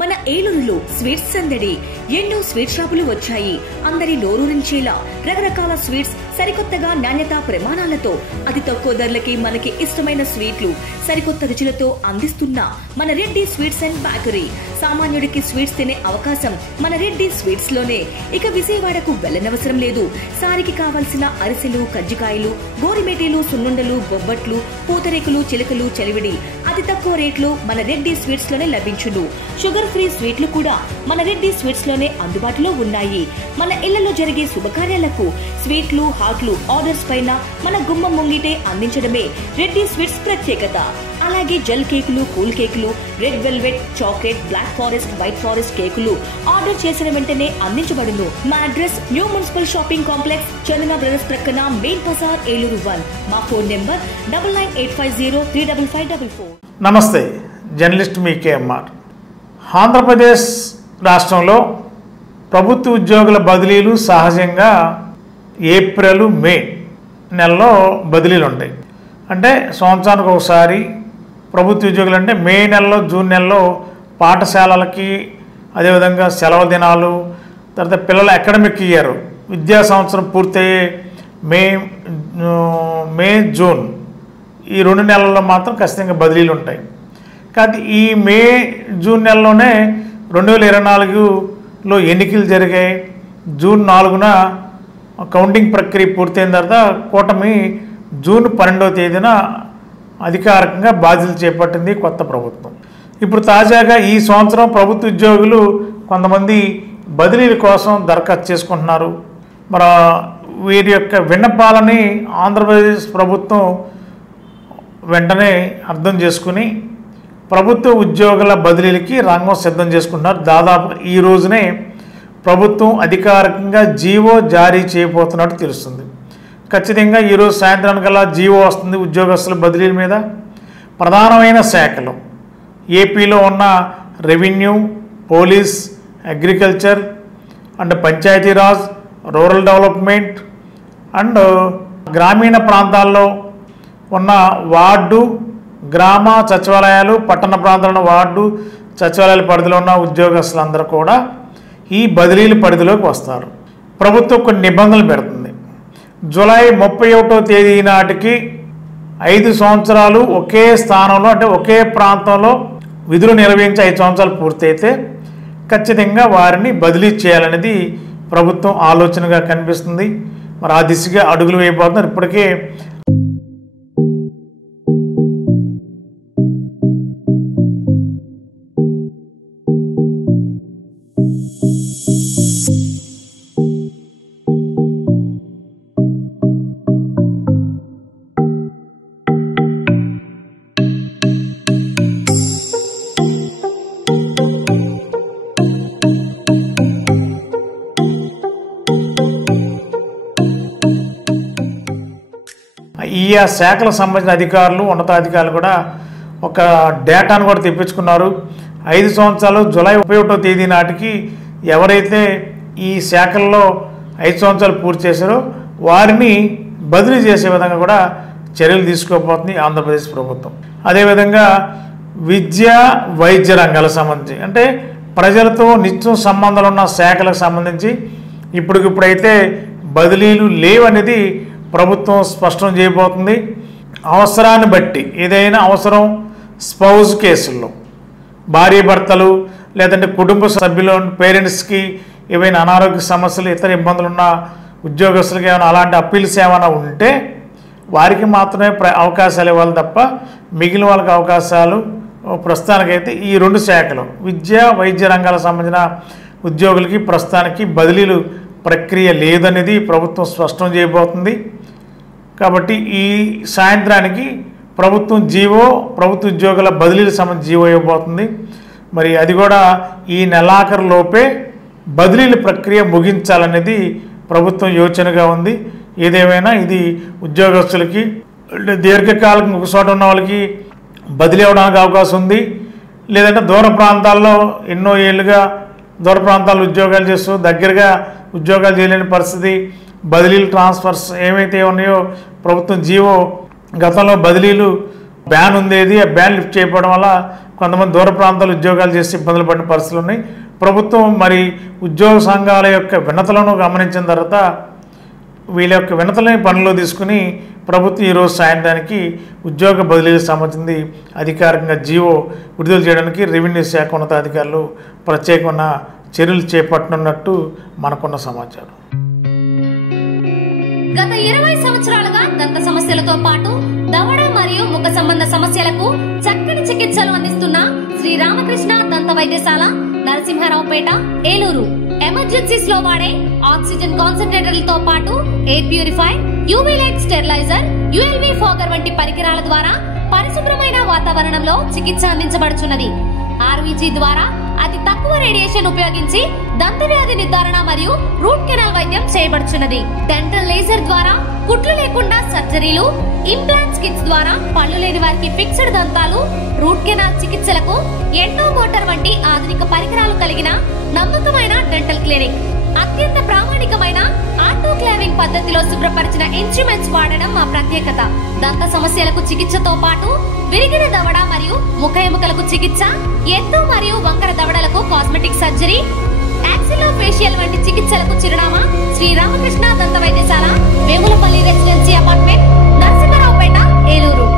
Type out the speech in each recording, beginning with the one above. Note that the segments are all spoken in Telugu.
మన ఏలూరులో స్వీట్స్ సందడి ఎన్నో స్వీట్ షాపులు వచ్చాయి. అందరి నోరూరించేలా రకరకాల స్వీట్స్ సరికొత్తగా నాణ్యత ప్రమాణాలతో అతి తక్కువ ధరలకి మనకి ఇష్టమైన స్వీట్లు సరికొత్త రుచులతో అందిస్తున్న మన రెడ్డి స్వీట్స్ అండ్ బేకరీ. సామాన్యుడికి స్వీట్స్ తినే అవకాశం మన రెడ్డి స్వీట్స్ లోనే. ఇక విజయవాడకు వెళ్లనవసరం లేదు. సారికి కావాల్సిన అరిసెలు, కజ్జికాయలు, గోరిమేటీలు, సున్నుండలు, బొబ్బట్లు, పూతరేకులు, చిలకలు, చలివిడి అతి తక్కువ రేట్లు మన రెడ్డి స్వీట్స్ లోనే లభించును. షుగర్ ఫ్రీ స్వీట్లు కూడా మన రెడ్డి స్వీట్స్ లోనే అందుబాటులో ఉన్నాయి. మన ఇళ్లలో జరిగే శుభకార్యాలకు స్వీట్లు, హాట్లు ఆర్డర్స్ పైన మన గుమ్మం ముంగిటే అందించడమే రెడ్డి స్వీట్స్ ప్రత్యేకత. అలాగే జెల్ కేకులు, కూల్ కేకులు, red velvet, chocolate, black forest, white forest కేకులు ఆర్డర్ చేసిన వెంటనే అందించబడును. మా address new municipal shopping complex, Chandana brothers ప్రక్కన, మెయిన్ బజార్, ఏలూరు 1. మా ఫోన్ నెంబర్ 9985035544. నమస్తే, జర్నలిస్ట్ మీ కేఎంఆర్. ఆంధ్రప్రదేశ్ రాష్ట్రంలో ప్రభుత్వ ఉద్యోగుల బదిలీలు సహజంగా ఏప్రిల్, మే నెలలో బదిలీలు ఉంటాయి. అంటే సంవత్సరానికి ఒకసారి ప్రభుత్వ ఉద్యోగులు అంటే మే నెలలో, జూన్ నెలలో పాఠశాలలకి, అదేవిధంగా సెలవు దినాలు, తర్వాత పిల్లల అకాడమిక్ ఇయర్ విద్యా సంవత్సరం పూర్తయ్యే మే, జూన్ ఈ 2 నెలల్లో మాత్రం ఖచ్చితంగా బదిలీలు ఉంటాయి. కానీ ఈ మే, జూన్ నెలలోనే 2024లో ఎన్నికలు జరిగాయి. జూన్ 4న కౌంటింగ్ ప్రక్రియ పూర్తయిన తర్వాత కూటమి జూన్ 12వ తేదీన అధికారికంగా బాధ్యతలు చేపట్టింది కొత్త ప్రభుత్వం. ఇప్పుడు తాజాగా ఈ సంవత్సరం ప్రభుత్వ ఉద్యోగులు కొంతమంది బదిలీల కోసం దరఖాస్తు చేసుకుంటున్నారు. మరి వీరి యొక్క విన్నపాలని ఆంధ్రప్రదేశ్ ప్రభుత్వం వెంటనే అర్థం చేసుకుని ప్రభుత్వ ఉద్యోగుల బదిలీలకి రంగం సిద్ధం చేసుకుంటున్నారు. దాదాపు ఈ రోజునే ప్రభుత్వం అధికారికంగా జీవో జారీ చేయబోతున్నట్టు తెలుస్తుంది. ఖచ్చితంగా ఈరోజు సాయంత్రానికల్లా జీవో వస్తుంది ఉద్యోగస్తుల బదిలీల మీద. ప్రధానమైన శాఖలు ఏపీలో ఉన్న revenue, police, agriculture and Panchayati Raj, rural development and గ్రామీణ ప్రాంతాల్లో ఉన్న వార్డు, గ్రామ సచివాలయాలు, పట్టణ ప్రాంతాల్లో వార్డు సచివాలయాల పరిధిలో ఉన్న ఉద్యోగస్తులందరూ కూడా ఈ బదిలీల పరిధిలోకి వస్తారు. ప్రభుత్వం కొన్ని నిబంధనలు పెడుతుంది. జూలై 31వ తేదీ నాటికి 5 సంవత్సరాలు ఒకే స్థానంలో, అంటే ఒకే ప్రాంతంలో విధులు నిర్వహించి 5 సంవత్సరాలు పూర్తయితే ఖచ్చితంగా వారిని బదిలీ చేయాలనేది ప్రభుత్వం ఆలోచనగా కనిపిస్తుంది. మరి ఆ దిశగా అడుగులు వేయబోతున్నారు. ఇప్పటికే ఈ శాఖలకు సంబంధించిన అధికారులు, ఉన్నతాధికారులు కూడా ఒక డేటాను కూడా తెప్పించుకున్నారు. 5 సంవత్సరాలు జూలై 31వ తేదీ నాటికి ఎవరైతే ఈ శాఖల్లో 5 సంవత్సరాలు పూర్తి చేశారో వారిని బదిలీ చేసే విధంగా కూడా చర్యలు తీసుకోబోతుంది ఆంధ్రప్రదేశ్ ప్రభుత్వం. అదేవిధంగా విద్య, వైద్య రంగాలకు సంబంధించి, అంటే ప్రజలతో నిత్యం సంబంధాలు ఉన్న శాఖలకు సంబంధించి ఇప్పుడైతే బదిలీలు లేవనేది ప్రభుత్వం స్పష్టం చేయబోతుంది. అవసరాన్ని బట్టి ఏదైనా అవసరం, స్పౌజ్ కేసుల్లో భార్యాభర్తలు లేదంటే కుటుంబ సభ్యులు, పేరెంట్స్కి ఏవైనా అనారోగ్య సమస్యలు, ఇతర ఇబ్బందులు ఉన్న ఉద్యోగస్తులకి ఏమైనా అలాంటి అప్పీల్స్ ఏమైనా ఉంటే వారికి మాత్రమే అవకాశాలు ఇవ్వాలి తప్ప మిగిలిన వాళ్ళకి అవకాశాలు ప్రస్తుతానికైతే ఈ 2 శాఖలు విద్య, వైద్య రంగాలకు సంబంధించిన ఉద్యోగులకి ప్రస్తుతానికి బదిలీలు ప్రక్రియ లేదనేది ప్రభుత్వం స్పష్టం చేయబోతుంది. కాబట్టి ఈ సాయంత్రానికి ప్రభుత్వం ప్రభుత్వ ఉద్యోగుల బదిలీలకు సంబంధించి జీవో ఇవ్వబోతుంది. మరి అది కూడా ఈ నెలాఖరు లోపే బదిలీల ప్రక్రియ ముగించాలనేది ప్రభుత్వం యోచనగా ఉంది. ఏదేమైనా ఇది ఉద్యోగస్తులకి దీర్ఘకాలం ఒక చోట ఉన్న వాళ్ళకి బదిలీ అవ్వడానికి అవకాశం ఉంది. లేదంటే దూర ప్రాంతాల్లో ఎన్నో ఏళ్ళుగా దూర ప్రాంతాల్లో ఉద్యోగాలు చేస్తూ దగ్గరగా ఉద్యోగాలు చేయలేని పరిస్థితి, బదిలీలు, ట్రాన్స్ఫర్స్ ఏమైతే ఉన్నాయో ప్రభుత్వం జీవో గతంలో బదిలీలు బ్యాన్ ఉండేది, ఆ బ్యాన్ లిఫ్ట్ చేయడం వల్ల కొంతమంది దూర ప్రాంతాలు ఉద్యోగాలు చేసి ఇబ్బందులు పడిన పరిస్థితులు ఉన్నాయి. ప్రభుత్వం మరి ఉద్యోగ సంఘాల యొక్క వినతులను గమనించిన తర్వాత వీళ్ళ యొక్క వినతులని పనిలో తీసుకుని ప్రభుత్వం ఈరోజు సాయంత్రానికి ఉద్యోగ బదిలీకి సంబంధించి అధికారికంగా జీవో విడుదల చేయడానికి రెవెన్యూ శాఖ ఉన్నతాధికారులు ప్రత్యేకమైన చర్యలు చేపట్టనున్నట్టు మనకున్న సమాచారం. గత 20 సంవత్సరాలుగా దంత సమస్యలతో పాటు దవడ మరియు ముఖ సంబంధ సమస్యలకు చక్కని చికిత్సలు అందిస్తున్న శ్రీ రామకృష్ణ దంత వైద్యశాల, నరసింహారావుపేట, ఏలూరు. ఎమర్జెన్సీస్ లో వాడే ఆక్సిజన్ కాన్సంట్రేటర్లతో పాటు air purify, UV light steriliser, ULV fogger వంటి పరికరాల ద్వారా పరిశుభ్రమైన వాతావరణంలో చికిత్స అందించబడుచున్నది. ఆర్వీజీ ద్వారా అతి తక్కువ రేడియేషన్ ఉపయోగించి దంత వ్యాధి నిర్ధారణ మరియు రూట్ కెనాల్ వైద్యం చేయబడుచున్నది. డెంటల్ లేజర్ ద్వారా కుట్లు లేకుండా సర్జరీలు, ఇంప్లాంట్స్ కిట్స్ ద్వారా పళ్ళు లేని వారికి ఫిక్స్డ్ దంతాలు, రూట్ కెనాల్ చికిత్సలకు ఎండో మోటార్ వంటి ఆధునిక పరికరాలు కలిగిన నమ్మకమైన డెంటల్ క్లినిక్. అత్యంత ప్రామాణికమైన ఆటోక్లావింగ్ పద్ధతిలో శుభ్రపరిచిన ఇన్స్ట్రుమెంట్స్ వాడడం మా ప్రత్యేకత. దంత సమస్యలకు చికిత్సతో పాటు విరిగిన దవడ మరియు ముఖ ఎముకలకు చికిత్స, ఎత్తు మరియు వంకర దవడలకు కాస్మెటిక్ సర్జరీ, యాక్సిలోఫేషియల్ వంటి చికిత్సలకు చిరునామా శ్రీ రామకృష్ణ దంత వైద్యశాల, వేములపల్లి రెసిడెన్సీ అపార్ట్మెంట్, నరసింహారావుపేట, ఏలూరు.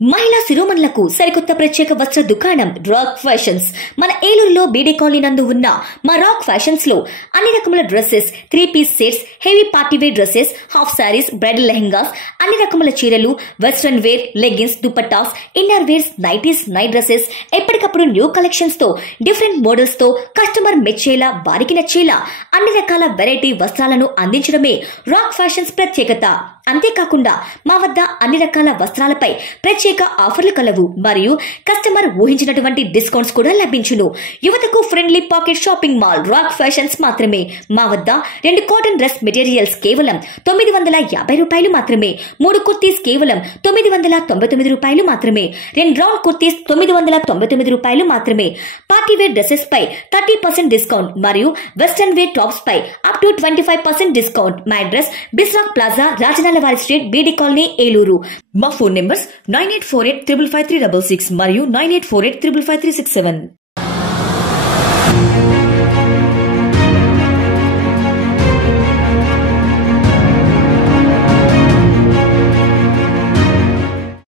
మహిళా శిరోమణులకు సరికొత్త ప్రత్యేక వస్త్ర దుకాణం రాక్ ఫ్యాషన్స్. మన ఏలూరులో బీడే కాలనీ నందు ఉన్న మా రాక్ ఫ్యాషన్స్ లో అన్ని రకముల డ్రెస్సెస్, 3-piece సెట్స్, heavy party wear dresses, half saris, bridal lehengas, అన్ని రకముల చీరలు, western wear, leggings, dupattas, inner wears, nighties, night dresses, ఎప్పటికప్పుడు న్యూ కలెక్షన్స్ తో, డిఫరెంట్ మోడల్స్ తో కస్టమర్ మెచ్చేలా, వారికి నచ్చేలా అన్ని రకాల వెరైటీ వస్త్రాలను అందించడమే రాక్ ఫ్యాషన్స్ ప్రత్యేకత. అంతేకాకుండా మా వద్ద అన్ని రకాల వస్త్రాలపై ప్రత్యేక ఆఫర్లు కలవు మరియు కస్టమర్ ఊహించినటువంటి డిస్కౌంట్స్ కూడా లభించును. యువతకు friendly pocket shopping mall rock fashions మాత్రమే. మా వద్ద 2 కాటన్ డ్రెస్ మెటీరియల్స్ కేవలం 950 రూపాయలు మాత్రమే, 3 కుర్తీస్ కేవలం 999 రూపాయలు మాత్రమే, 2 రౌండ్ కుర్తీస్ 999 రూపాయలు మాత్రమే, పార్టీ వేర్ డ్రెస్సెస్ పై 30% డిస్కౌంట్ మరియు వెస్టర్న్ వేర్ టాప్స్ పై అప్ టు 25% డిస్కౌంట్. మా అడ్రస్ బిస్రాక్ ప్లాజా, రాజనాల వారి స్ట్రీట్, బీడీ కాలనీ, ఏలూరు. మా ఫోన్ నెంబర్స్ 9848555366 మరియు 9848555367.